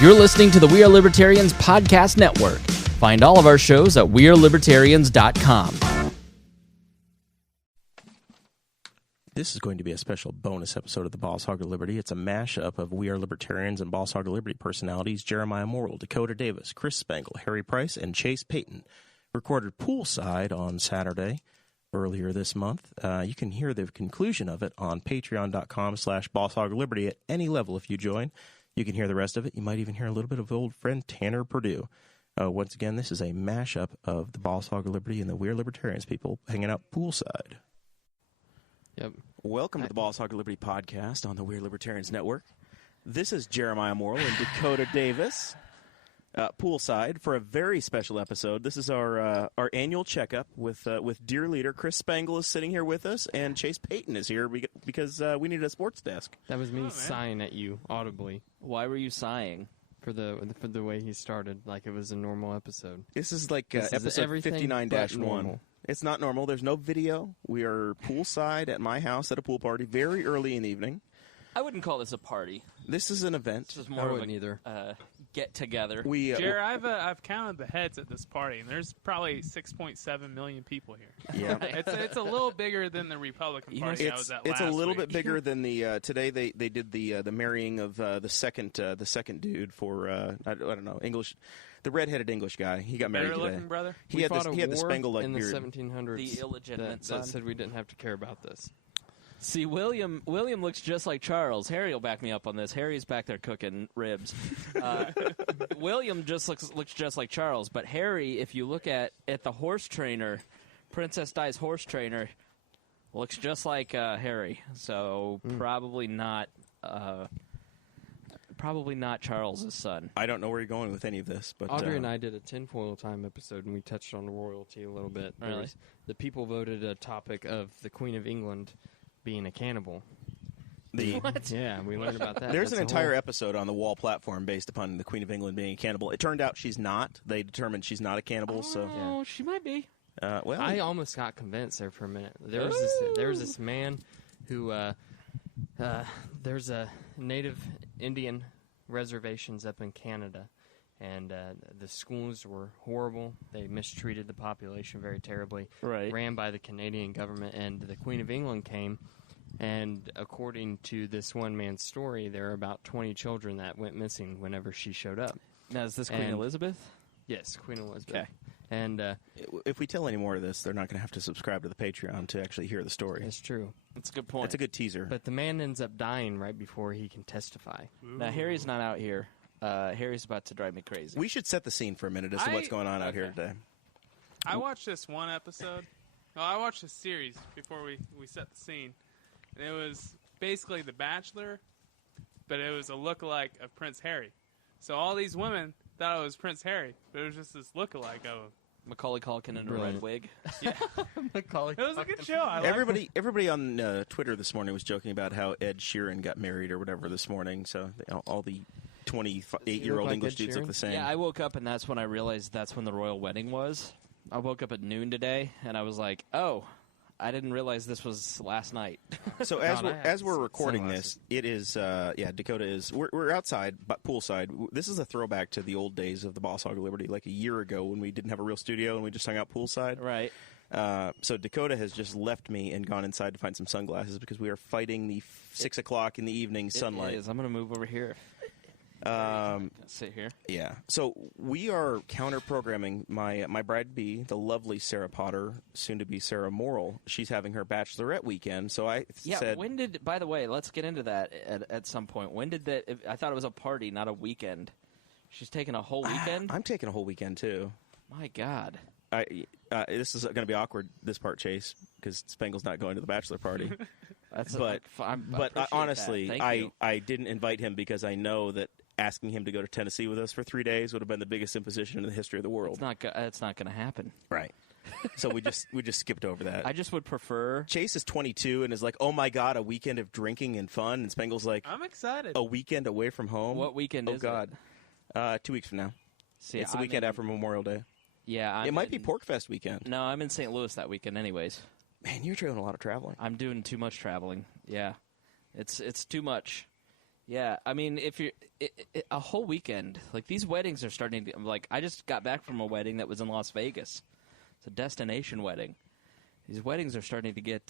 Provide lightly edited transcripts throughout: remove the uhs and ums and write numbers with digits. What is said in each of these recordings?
You're listening to the We Are Libertarians Podcast Network. Find all of our shows at wearelibertarians.com. This is going to be a special bonus episode of the Boss Hog of Liberty. It's a mashup of We Are Libertarians and Boss Hog of Liberty personalities Jeremiah Morrill, Dakota Davis, Chris Spangle, Harry Price, and Chase Payton. Recorded Poolside on Saturday earlier this month. You can hear the conclusion of it on patreon.com/BossHogLiberty at any level if you join. You can hear the rest of it. You might even hear a little bit of old friend Tanner Purdue. Once again, this is a mashup of the Boss Hog of Liberty and the We're Libertarians people hanging out poolside. Yep. Welcome to the Boss Hog of Liberty podcast on the We're Libertarians Network. This is Jeremiah Morrill and Dakota Davis, poolside for a very special episode. This is our annual checkup with dear leader Chris Spangle is sitting here with us, and Chase Payton is here because we needed a sports desk. That was me sighing at you audibly. Why were you sighing? For the way he started, like it was a normal episode. This is like episode 59-1. It's not normal. There's no video. We are poolside at my house at a pool party very early in the evening. I wouldn't call this a party. This is an event. This is more of a get-together. Jared, I've counted the heads at this party, and there's probably 6.7 million people here. Yeah, it's a little bigger than the Republican Party I was at last It's a little week. bit bigger than the today they did the marrying of the second dude for I don't know, English, the redheaded English guy. He got married today. Better-looking brother. He had the Spangle-like in the beard. 1700s. The illegitimate that said we didn't have to care about this. See, William looks just like Charles. Harry will back me up on this. Harry's back there cooking ribs. William just looks just like Charles, but Harry, if you look at the horse trainer, Princess Di's horse trainer, looks just like Harry. So probably not Charles's son. I don't know where you're going with any of this, but Audrey and I did a tinfoil time episode, and we touched on royalty a little bit. Really? The people voted a topic of the Queen of England being a cannibal. What? Yeah, we learned about that. There's an entire episode on the WAL platform based upon the Queen of England being a cannibal. It turned out she's not. They determined she's not a cannibal. Oh, she might be. Well, I almost got convinced there for a minute. There was this man who there's a native Indian reservations up in Canada, and the schools were horrible. They mistreated the population very terribly. Right. Ran by the Canadian government, and the Queen of England came, and according to this one man's story, there are about 20 children that went missing whenever she showed up. Now, is this Queen Elizabeth? Yes, Queen Elizabeth. Okay. And if we tell any more of this, they're not going to have to subscribe to the Patreon to actually hear the story. it's true. That's a good point. It's a good teaser. But the man ends up dying right before he can testify. Now, Harry's not out here. Harry's about to drive me crazy. We should set the scene for a minute as to what's going on out here today. I watched this one episode. Well, I watched this series before we set the scene. And it was basically The Bachelor, but it was a lookalike of Prince Harry. So all these women thought it was Prince Harry, but it was just this lookalike of him. Macaulay Culkin in a red wig. Macaulay. It was a good show. I liked it. Everybody on Twitter this morning was joking about how Ed Sheeran got married or whatever this morning. So all the 28-year-old like English Ed dudes look Sheeran? the same. Yeah, I woke up and that's when I realized that's when the royal wedding was. I woke up at noon today and I was like, oh, I didn't realize this was last night. So as we're recording this, it is Dakota is we're outside but poolside. This is a throwback to the old days of the Boss Hog of Liberty, like a year ago when we didn't have a real studio and we just hung out poolside. Right. So Dakota has just left me and gone inside to find some sunglasses because we are fighting the 6 o'clock in the evening sunlight. It is. I'm going to move over here. Sit here. Yeah. So we are counter-programming my bride-to-be, the lovely Sarah Potter, soon-to-be Sarah Morrill. She's having her bachelorette weekend, so I said... when did... By the way, let's get into that at some point. When did that... I thought it was a party, not a weekend. She's taking a whole weekend? I'm taking a whole weekend, too. My God. This is going to be awkward, this part, Chase, because Spangle's not going to the bachelor party. Honestly, I didn't invite him because I know that asking him to go to Tennessee with us for 3 days would have been the biggest imposition in the history of the world. It's not going to happen. Right. So we just skipped over that. I just would prefer... Chase is 22 and is like, oh, my God, a weekend of drinking and fun. And Spangle's like... I'm excited. A weekend away from home? What weekend is it? Oh, God. 2 weeks from now. See, it's the weekend after Memorial Day. Yeah. It might be Porkfest weekend. No, I'm in St. Louis that weekend anyways. Man, you're doing a lot of traveling. I'm doing too much traveling. Yeah. It's too much. Yeah, I mean, if you're a whole weekend, like these weddings are starting to like. I just got back from a wedding that was in Las Vegas. It's a destination wedding. These weddings are starting to get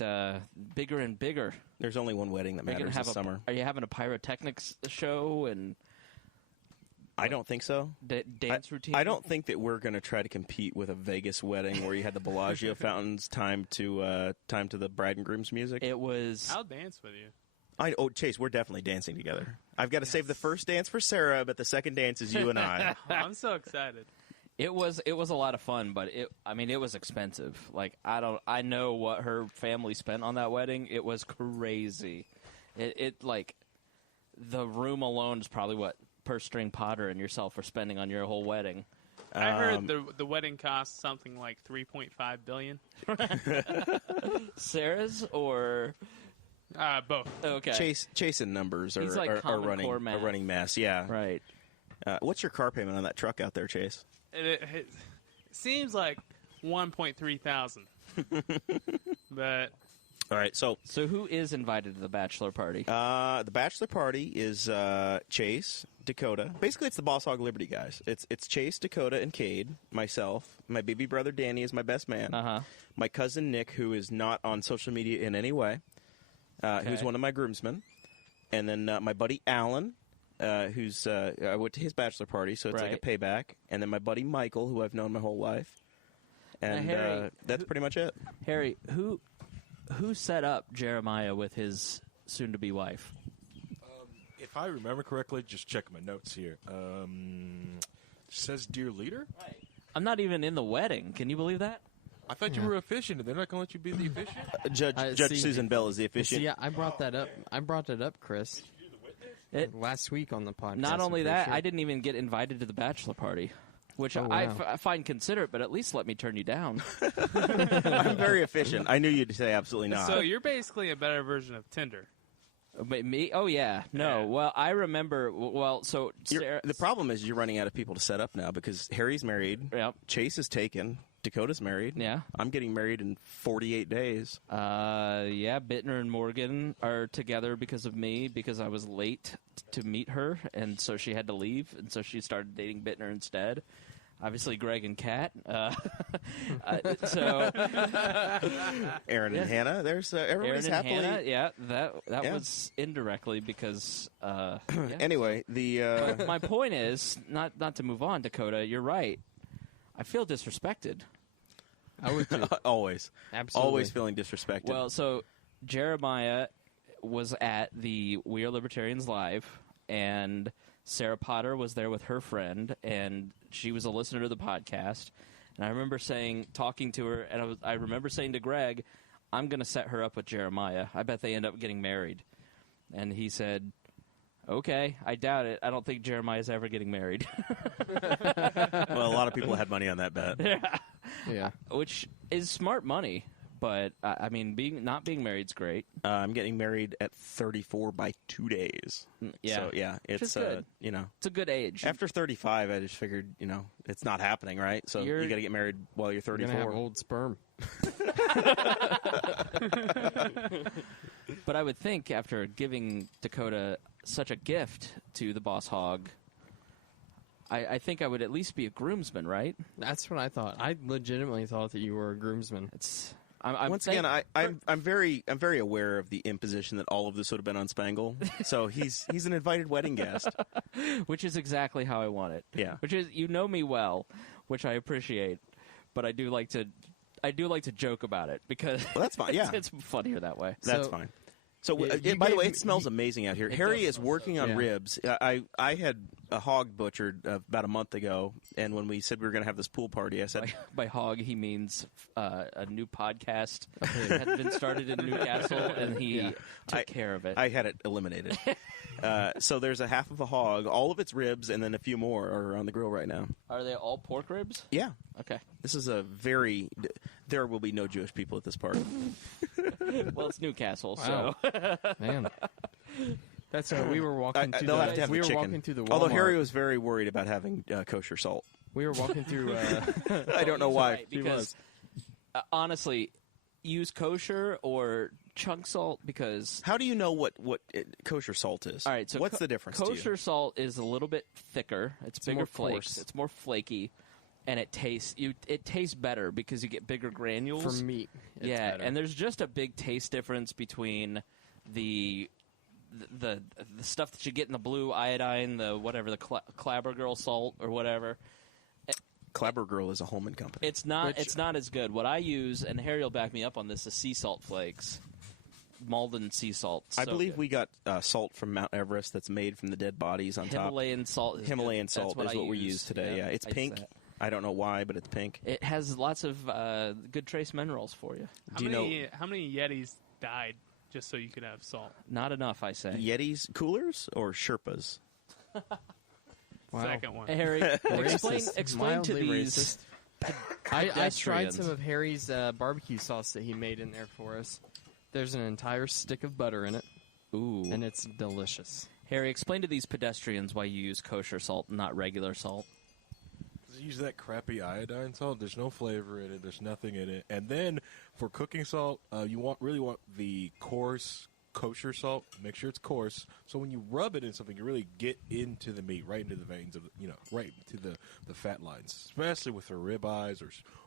bigger and bigger. There's only one wedding that matters this summer. Are you having a pyrotechnics show and? I don't think so. Dance routine. I don't think that we're going to try to compete with a Vegas wedding where you had the Bellagio fountains timed to the bride and groom's music. It was. I'll dance with you. Chase, we're definitely dancing together. I've got to save the first dance for Sarah, but the second dance is you and I. I'm so excited. It was a lot of fun, but it was expensive. Like I know what her family spent on that wedding. It was crazy. It like the room alone is probably what Purse String Potter and yourself are spending on your whole wedding. I heard the wedding cost something like $3.5 billion. Sarah's or both. Okay. Chasing numbers He's like are Common Core math. running mess. Yeah. Right. What's your car payment on that truck out there, Chase? It seems like 1.3 thousand. But all right, so who is invited to the bachelor party? The bachelor party is Chase, Dakota. Basically, it's the Boss Hog Liberty guys. It's Chase, Dakota, and Cade. Myself, my baby brother Danny is my best man. My cousin Nick, who is not on social media in any way, who's one of my groomsmen, and then my buddy Alan. Who's I went to his bachelor party, so it's like a payback. And then my buddy Michael, who I've known my whole life. And Harry, that's pretty much it. Harry, who set up Jeremiah with his soon-to-be wife? If I remember correctly, just checking my notes here. Says Dear Leader? Right. I'm not even in the wedding. Can you believe that? I thought you were officiant. They're not going to let you be the officiant? Judge Susan Bell is the officiant. See, I brought that up. I brought it up, Chris. Last week on the podcast. Not only that, I didn't even get invited to the bachelor party, which I find considerate, but at least let me turn you down. I'm very efficient. I knew you'd say absolutely not. So you're basically a better version of Tinder. Me? Oh, yeah. No. Well, I remember. Well, so Sarah, the problem is you're running out of people to set up now because Harry's married. Yep. Chase is taken. Dakota's married. Yeah. I'm getting married in 48 days. Yeah, Bittner and Morgan are together because of me, because I was late to meet her, and so she had to leave, and so she started dating Bittner instead. Obviously, Greg and Kat. So Aaron and Hannah. There's everybody's Aaron and happily. Hannah, yeah, that was indirectly because. Anyway, the my point is not to move on, Dakota. You're right. I feel disrespected. I would too. Always. Absolutely. Always feeling disrespected. Well, so Jeremiah was at the We Are Libertarians Live, and Sarah Potter was there with her friend, and she was a listener to the podcast. And I remember talking to her, and I remember saying to Greg, I'm going to set her up with Jeremiah. I bet they end up getting married. And he said, okay, I doubt it. I don't think Jeremiah's ever getting married. Well, a lot of people had money on that bet. Yeah. Which is smart money. But, I mean, not being married's great. I'm getting married at 34 by 2 days. Yeah. So, yeah, it's, good. It's a good age. After 35, I just figured, it's not happening, right? So you got to get married while you're 34. You're gonna have old sperm. But I would think after giving Dakota such a gift to the Boss Hog, I think I would at least be a groomsman, right? That's what I thought. I legitimately thought that you were a groomsman. I'm very aware of the imposition that all of this would have been on Spangle. So he's an invited wedding guest, which is exactly how I want it. Yeah, which is you know me well, which I appreciate, but I do like to joke about it because that's fine. Yeah, it's funnier that way. That's fine. So, by the way, it smells amazing out here. Harry is working on ribs. I had a hog butchered about a month ago, and when we said we were going to have this pool party, I said... By hog, he means a new podcast had been started in Newcastle, and he took care of it. I had it eliminated. So there's a half of a hog, all of its ribs, and then a few more are on the grill right now. Are they all pork ribs? Yeah. Okay. This is there will be no Jewish people at this party. Well, it's Newcastle, so... Man. That's we were walking through they'll have to have the chicken. Walking through the Walmart. Although Harry was very worried about having kosher salt. We were walking through... I don't know why. Right, because, honestly, use kosher or chunk salt because... How do you know what kosher salt is? All right, so what's the difference to you? Kosher salt is a little bit thicker. It's bigger more flakes. coarse. It's more flaky, and it tastes better because you get bigger granules. For meat, it's better. And there's just a big taste difference between the stuff that you get in the blue iodine, the Clabber Girl salt or whatever. Clabber Girl is a Holman company. It's not as good. What I use, and Harry will back me up on this, is sea salt flakes. Malden sea salt. I believe we got salt from Mount Everest that's made from the dead bodies on Himalayan salt. Himalayan salt is what we use today. Yep, yeah, it's I use pink. that. I don't know why, but it's pink. It has lots of good trace minerals for you. Do you know How many Yetis died just so you could have salt? Not enough, I say. Yetis coolers or Sherpas? Wow. Second one. Hey, Harry, explain to Mildly these. racist. I tried pedestrians. some of Harry's barbecue sauce that he made in there for us. There's an entire stick of butter in it, Ooh. and it's delicious. Harry, explain to these pedestrians why you use kosher salt and not regular salt. Use that crappy iodine salt. There's no flavor in it. There's nothing in it. And then for cooking salt, you really want the coarse kosher salt. Make sure it's coarse. So when you rub it in something, you really get into the meat, right into the veins of right into the fat lines. Especially with the ribeyes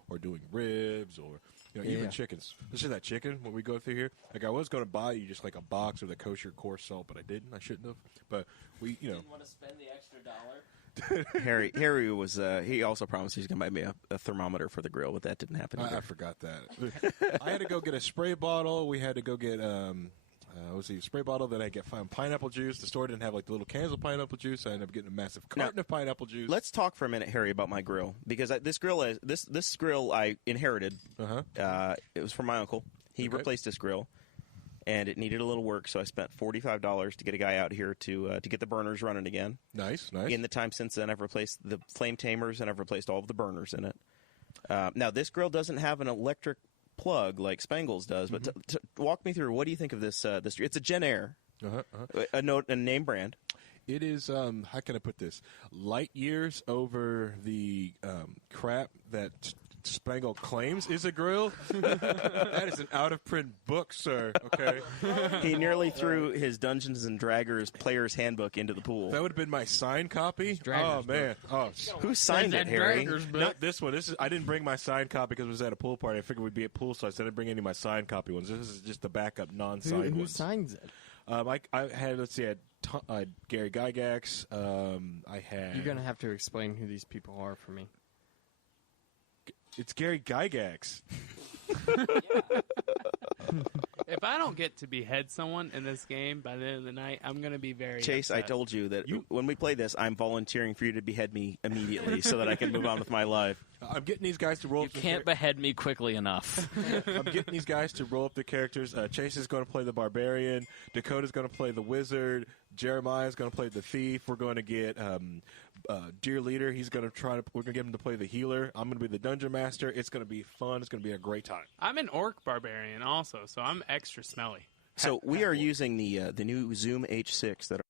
or doing ribs or even chickens. This is that chicken when we go through here. Like I was going to buy you just like a box of the kosher coarse salt, but I didn't. I shouldn't have. But we Didn't want to spend the extra $1. Harry was. He also promised he's going to buy me a thermometer for the grill, but that didn't happen. I forgot that. I had to go get a spray bottle. We had to go get spray bottle. Then I found pineapple juice. The store didn't have like the little cans of pineapple juice. I ended up getting a massive carton of pineapple juice. Let's talk for a minute, Harry, about my grill because this grill I inherited. It was from my uncle. He replaced this grill, and it needed a little work, so I spent $45 to get a guy out here to get the burners running again. Nice. In the time since then, I've replaced the flame tamers and I've replaced all of the burners in it. Now, this grill doesn't have an electric plug like Spangles does, but walk me through. What do you think of this? It's a Gen Air, a name brand. It is, how can I put this? Light years over the crap that Spangle claims is a grill. That is an out-of-print book, sir, okay? He nearly threw his Dungeons & Dragons player's handbook into the pool. That would have been my signed copy. Dragger's man. Oh, who signed it, Harry? not this one. I didn't bring my signed copy because it was at a pool party. I figured we'd be at Poolside, so I didn't bring any of my signed copy ones. This is just the backup non-signed Who ones. signs it? I had, I had Gary Gygax. I had... You're going to have to explain who these people are for me. It's Gary Gygax. If I don't get to behead someone in this game by the end of the night, I'm going to be very Chase, upset. I told you that when we play this, I'm volunteering for you to behead me immediately so that I can move on with my life. I'm getting these guys to roll You up the can't behead me quickly enough. I'm getting these guys to roll up the characters. Chase is going to play the barbarian. Dakota's going to play the wizard. Jeremiah's going to play the thief. We're going to get Dear Leader. We're going to get him to play the healer. I'm going to be the dungeon master. It's going to be fun. It's going to be a great time. I'm an orc barbarian also, so I'm extra smelly. So we are using the new Zoom H6 that